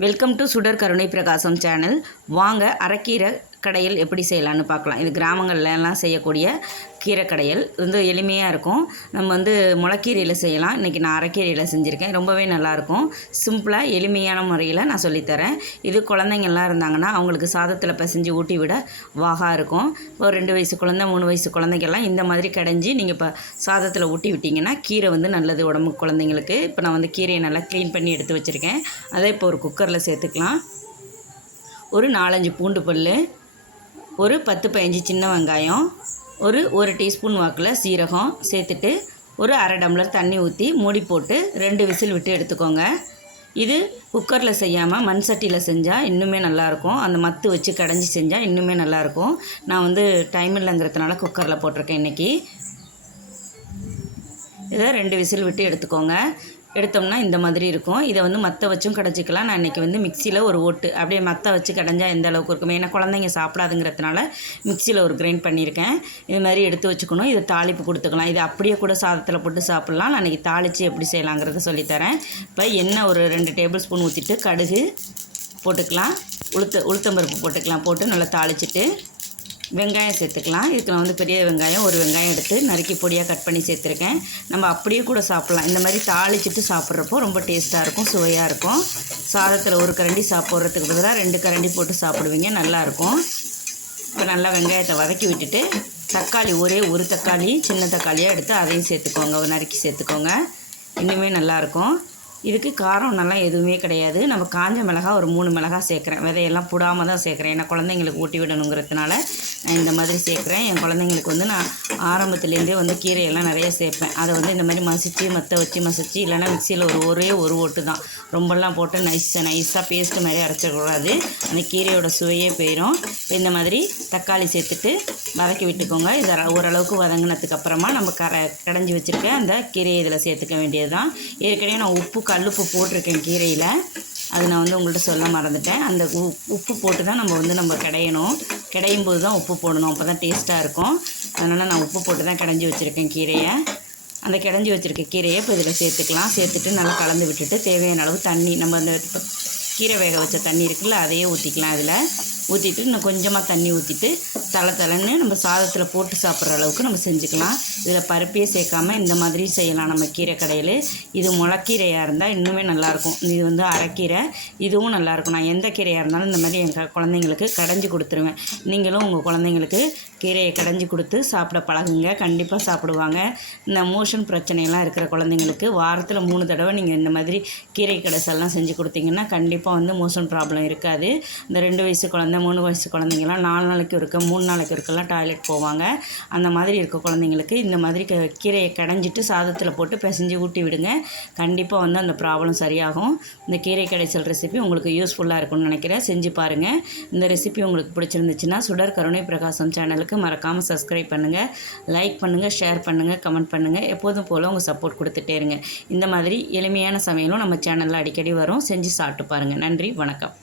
Welcome to சுடர் கருணை பிரகாசம் சேனல் வாங்க அரைக்கீரை கடையில் எப்படி செய்யலான்னு பார்க்கலாம். இது கிராமங்கள்லாம் செய்யக்கூடிய கீரை கடையல் வந்து எளிமையாக இருக்கும். நம்ம வந்து முளைக்கீரையில் செய்யலாம். இன்றைக்கி நான் அரைக்கீரையில் செஞ்சுருக்கேன். ரொம்பவே நல்லாயிருக்கும். சிம்பிளாக எளிமையான முறையில் நான் சொல்லித்தரேன். இது குழந்தைங்கள்லாம் இருந்தாங்கன்னா அவங்களுக்கு சாதத்தில் பிசைஞ்சு ஊட்டி விட வாகா இருக்கும். ஒரு ரெண்டு வயசு குழந்தை மூணு வயசு குழந்தைங்கெல்லாம் இந்த மாதிரி கடைஞ்சி நீங்கள் இப்போ சாதத்தில் ஊட்டி விட்டிங்கன்னா கீரை வந்து நல்லது உடம்பு குழந்தைங்களுக்கு. இப்போ நான் வந்து கீரையை நல்லா க்ளீன் பண்ணி எடுத்து வச்சுருக்கேன். அதை இப்போ ஒரு குக்கரில் சேர்த்துக்கலாம். ஒரு நாலஞ்சு பூண்டு பல் ஒரு பத்து பதினஞ்சு சின்ன வெங்காயம் ஒரு ஒரு டீஸ்பூன் வாக்கில் சீரகம் சேர்த்துட்டு ஒரு அரை டம்ளர் தண்ணி ஊற்றி மூடி போட்டு ரெண்டு விசில் விட்டு எடுத்துக்கோங்க. இது குக்கரில் செய்யாமல் மண் சட்டியில் செஞ்சால் இன்னுமே நல்லாயிருக்கும். அந்த மத்து வச்சு கடைஞ்சி செஞ்சால் இன்னுமே நல்லாயிருக்கும். நான் வந்து டைம் இல்லைங்கிறதுனால குக்கரில் போட்டிருக்கேன் இன்றைக்கி இதை ரெண்டு விசில் விட்டு எடுத்துக்கோங்க. எடுத்தோம்னா இந்த மாதிரி இருக்கும். இதை வந்து மற்ற வச்சும் கடைச்சிக்கலாம் நான் இன்றைக்கி வந்து மிக்சியில் ஒரு ஓட்டு அப்படியே மற்ற வச்சு கடைஞ்சா எந்த அளவுக்கு இருக்கும். ஏன்னா குழந்தைங்க சாப்பிடாதுங்கிறதுனால மிக்சியில் ஒரு கிரைண்ட் பண்ணியிருக்கேன். இது மாதிரி எடுத்து வச்சுக்கணும். இதை தாளிப்பு கொடுத்துக்கலாம். இது அப்படியே கூட சாதத்தில் போட்டு சாப்பிட்லாம். நான் இன்றைக்கி தாளித்து எப்படி செய்யலாங்கிறத சொல்லித்தரேன். இப்போ எண்ணெய் ஒரு ரெண்டு டேபிள் ஸ்பூன் ஊற்றிட்டு கடுகு போட்டுக்கலாம். உளுத்த உளுத்தம்பருப்பு போட்டுக்கலாம். போட்டு நல்லா தாளிச்சிட்டு வெங்காயம் சேர்த்துக்கலாம். இதுக்கு நான் வந்து பெரிய வெங்காயம் ஒரு வெங்காயம் எடுத்து நறுக்கி பொடியாக கட் பண்ணி சேர்த்துருக்கேன். நம்ம அப்படியே கூட சாப்பிட்லாம். இந்த மாதிரி தாளிச்சிட்டு சாப்பிட்றப்போ ரொம்ப டேஸ்ட்டாக இருக்கும் சுவையாக இருக்கும். சாதத்தில் ஒரு கரண்டி சாப்பிட்றதுக்கு பதிலாக ரெண்டு கரண்டி போட்டு சாப்பிடுவீங்க நல்லாயிருக்கும் இப்போ நல்லா வெங்காயத்தை வதக்கி விட்டுட்டு தக்காளி ஒரே ஒரு தக்காளி சின்ன தக்காளியாக எடுத்து அதையும் சேர்த்துக்கோங்க நறுக்கி சேர்த்துக்கோங்க. இன்னுமே நல்லாயிருக்கும் இதுக்கு காரம் நல்லா எதுவுமே கிடையாது. நம்ம காஞ்ச மிளகா ஒரு மூணு மிளகா சேர்க்குறேன். விதையெல்லாம் புடாமல் தான் சேர்க்குறேன். ஏன்னா குழந்தைங்களுக்கு ஊட்டி விடணுங்கிறதுனால நான் இந்த மாதிரி சேர்க்குறேன். என் குழந்தைங்களுக்கு வந்து நான் ஆரம்பத்துலேருந்தே வந்து கீரையெல்லாம் நிறைய சேர்ப்பேன். அதை வந்து இந்த மாதிரி மசித்து மற்ற வச்சு மசித்து இல்லைன்னா மிக்சியில் ஒரு ஒரே ஒரு ஓட்டு தான். ரொம்பலாம் போட்டு நைஸ் நைஸாக பேஸ்ட்டு மாதிரி அரைச்சிடக்கூடாது. அந்த கீரையோட சுவையே போயிடும் இந்த மாதிரி தக்காளி சேர்த்துட்டு வதக்கி விட்டுக்கோங்க. இதை ஓரளவுக்கு வதங்கினதுக்கப்புறமா நம்ம கரை கடைஞ்சி வச்சுருக்க அந்த கீரையை இதில் சேர்த்துக்க வேண்டியது தான் ஏற்கனவே நான் உப்பு கல்லுப்பு போட்டிருக்கேன் கீரையில். அது நான் வந்து உங்கள்கிட்ட சொல்ல மறந்துட்டேன். அந்த உ உப்பு போட்டு தான் நம்ம வந்து நம்ம கிடையணும். கிடையும் போது தான் உப்பு போடணும். அப்போ தான் டேஸ்ட்டாக இருக்கும். அதனால் நான் உப்பு போட்டு தான் கிடஞ்சி வச்சுருக்கேன் கீரையை. அந்த கிடஞ்சி வச்சுருக்க கீரையை இப்போ இதில் சேர்த்துக்கலாம். சேர்த்துட்டு நல்லா கலந்து விட்டுட்டு தேவையான அளவு தண்ணி நம்ம அந்த கீரை வேக வச்ச தண்ணி இருக்குல்ல அதையே ஊற்றிக்கலாம் அதில் ஊற்றிட்டு இன்னும் கொஞ்சமாக தண்ணி ஊற்றிட்டு தலை தலைன்னு நம்ம சாதத்தில் போட்டு சாப்பிட்ற அளவுக்கு நம்ம செஞ்சுக்கலாம். இதில் பருப்பே சேர்க்காம இந்த மாதிரி செய்யலாம் நம்ம கீரை கடையில். இது முளைக்கீரையாக இருந்தால் இன்னுமே நல்லாயிருக்கும். இது வந்து அரைக்கீரை இதுவும் நல்லாயிருக்கும். நான் எந்த கீரையாக இருந்தாலும் இந்த மாதிரி என் குழந்தைங்களுக்கு கடைஞ்சி கொடுத்துருவேன். நீங்களும் உங்கள் குழந்தைங்களுக்கு கீரையை கடைஞ்சி கொடுத்து சாப்பிட பழகுங்க. கண்டிப்பாக சாப்பிடுவாங்க. இந்த மோஷன் பிரச்சனையெல்லாம் இருக்கிற குழந்தைங்களுக்கு வாரத்தில் மூணு தடவை நீங்கள் இந்த மாதிரி கீரை கடைசெல்லாம் செஞ்சு கொடுத்தீங்கன்னா கண்டிப்பாக வந்து மோஷன் ப்ராப்ளம் இருக்காது. இந்த ரெண்டு வயசு குழந்தை மூணு வயசு குழந்தைங்கலாம் நாலு நாளைக்கு இருக்க மூணு நாளைக்கு இருக்கலாம் டாய்லெட் போவாங்க. அந்த மாதிரி இருக்க குழந்தைங்களுக்கு இந்த மாதிரி க கீரையை கடைஞ்சிட்டு சாதத்தில் போட்டு பிசைஞ்சு ஊட்டி விடுங்க. கண்டிப்பாக வந்து அந்த ப்ராப்ளம் சரியாகும். இந்த கீரை கடைசல் ரெசிபி உங்களுக்கு யூஸ்ஃபுல்லாக இருக்கும்னு நினைக்கிறேன். செஞ்சு பாருங்கள் இந்த ரெசிபி உங்களுக்கு பிடிச்சிருந்துச்சுன்னா சுடர் கருணை பிரகாசம் சேனலுக்கு மறக்காமல் சப்ஸ்கிரைப் பண்ணுங்கள் லைக் பண்ணுங்கள் ஷேர் பண்ணுங்கள் கமெண்ட் பண்ணுங்கள் எப்போதும் போல் உங்கள் சப்போர்ட் கொடுத்துட்டே இருங்க. இந்த மாதிரி எளிமையான சமையலும் நம்ம சேனலில் அடிக்கடி வரும். செஞ்சு சாப்பிட்டு பாருங்கள் நன்றி வணக்கம்.